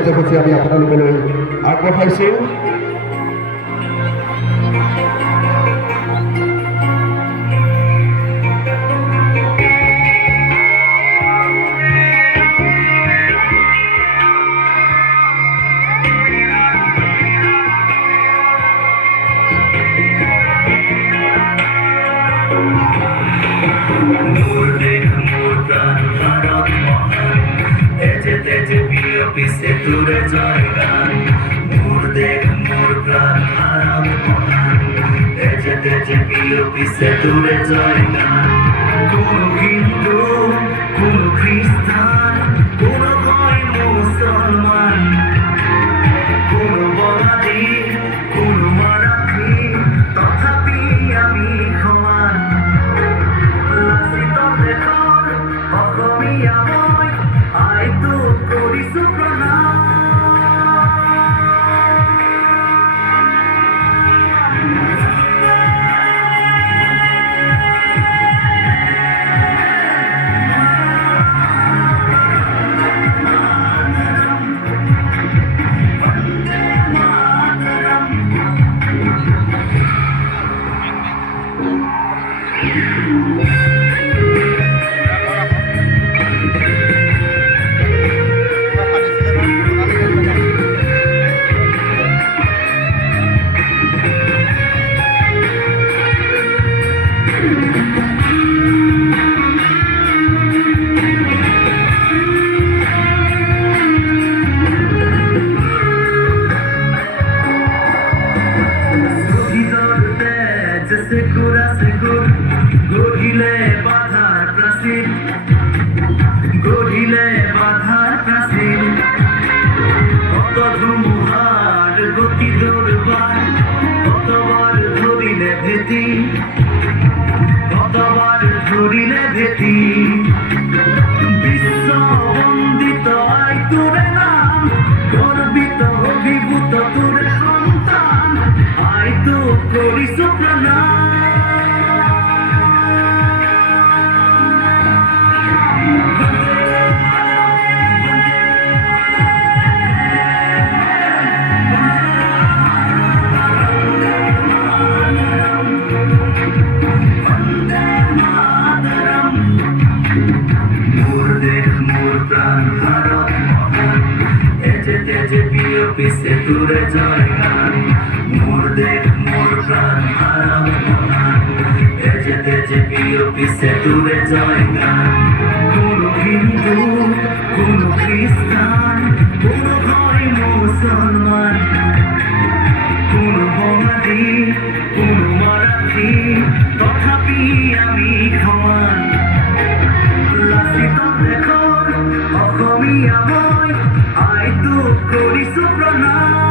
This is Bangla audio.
কাছাকাছি আমি আপোনালোকলৈ আগবঢ়াইছোঁ। পিছে দূরে জয়গান মোর দেখ মোর প্রাণ হারাম মহান তেজে তেজে প্রিয় পিছে দূরে জয়গান কোন হিন্দু কোন খ্রিস্টান কোন হয় মুসলমান কোন বাঙালি কোন মারাঠি তথাপি আমি সমান লাচিত দেশৰ অসমীয়া মই আইতো কৰিছো গঢ়িলে বাধাৰ প্ৰাচীৰ গঢ়িলে বাধাৰ প্ৰাচীৰ কত ধুমুহাৰ গতি দৌৰবাৰ কতবাৰ ধৰিলে ভেটি কতবাৰ ধৰিলে ভেটি বিশ্ব বন্দিত আই তোৰে নাম গৰ্বিত অভিভূত তোৰে সন্তান আইতো কৰিছো প্ৰণাম পিছে দূরে জয়গান মোর দেখ মোর প্রাণ হারাম মহান তেজে তেজে প্রিয় পিছে দূরে জয়গান কোন হিন্দু কোন খ্রিস্টান কোন হয় মুসলমান কোন বাঙালি কোন মারাঠি তথাপি আমি সমান লাচিত দেশৰ অসমীয়া মই আইতো কৰিছো প্ৰণাম